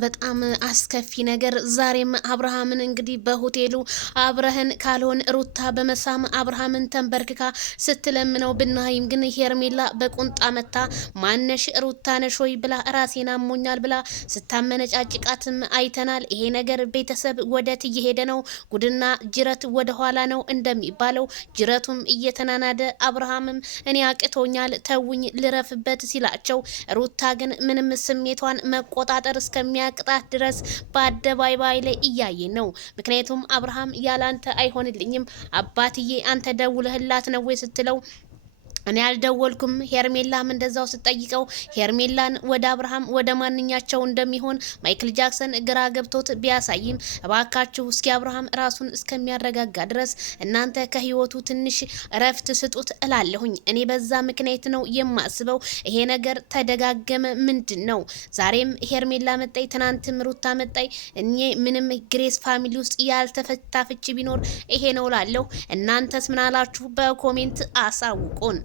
በጣም አስከፊ ነገር ዛሬም አብርሃምን እንግዲህ በሆቴሉ አብረህን ካልሆን ሩታ በመሳም አብርሃምን ተንበርክካ ስትለምነው ብናይም ግን ሄርሜላ በቁንጣ መታ ማነሽ ሩታ ነሽ ወይ ብላ ራሴን አሞኛል ብላ ስታመነጫጭቃትም አይተናል። ይሄ ነገር ቤተሰብ ወደት እየሄደ ነው? ጉድና ጅረት ወደ ኋላ ነው እንደሚባለው ጅረቱም እየተናናደ አብርሃምም እኔ አቅቶኛል ተውኝ ልረፍበት ሲላቸው ሩታ ግን ምንም ስሜቷን መቆጣጠር እስከሚያ ቅጣት ድረስ በአደባባይ ላይ እያየን ነው። ምክንያቱም አብርሃም ያላንተ አይሆንልኝም አባትዬ አንተ ደውለህላት ነው ወይ ስትለው እኔ አልደወልኩም። ሄርሜላም እንደዛው ስትጠይቀው ሄርሜላን ወደ አብርሃም ወደ ማንኛቸው እንደሚሆን ማይክል ጃክሰን ግራ ገብቶት ቢያሳይም እባካችሁ እስኪ አብርሃም ራሱን እስከሚያረጋጋ ድረስ እናንተ ከህይወቱ ትንሽ እረፍት ስጡት እላለሁኝ። እኔ በዛ ምክንያት ነው የማስበው። ይሄ ነገር ተደጋገመ ምንድን ነው? ዛሬም ሄርሜላ መጣይ፣ ትናንትም ሩታ መጣይ። እኔ ምንም ግሬስ ፋሚሊ ውስጥ ያልተፈታ ፍቺ ቢኖር ይሄ ነው ላለሁ። እናንተስ ምናላችሁ? በኮሜንት አሳውቁን።